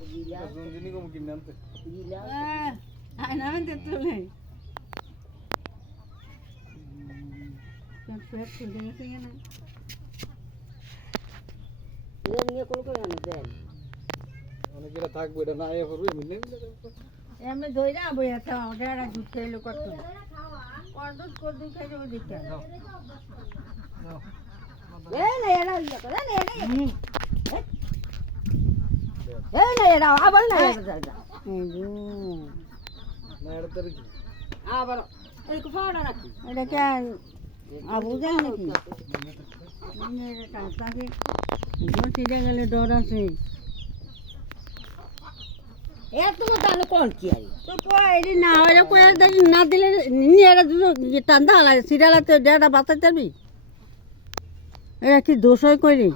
Zunjini ko mungkinante. Aina mente tuloy. Perfect, sudah kasi yan. Yan niya kulo ko yan den. অনেক এটা থাকবো এটা না এ করবে মিলে আমি ধরে না বই আছে ওটা একটা দুধ খেলো কত কত কত খেলো দেখতে এই না এরা ইয়া করে না এই না এরা আবার না এটা না এটা তার কি আবার এই কো ফাড়া নাকি এটা কেন আবু জান নাকি এটা টাকা কি কোন সিজে গেলে ডর আছে এ তুমি তাহলে কোন কি আই তো কই না ওরা কই না দিলে নি এরা দুটো টান্দা লাগে সিরিয়ালাতে ডেটা বাঁচাতে পারবি এরা কি দোষ হয় কইলি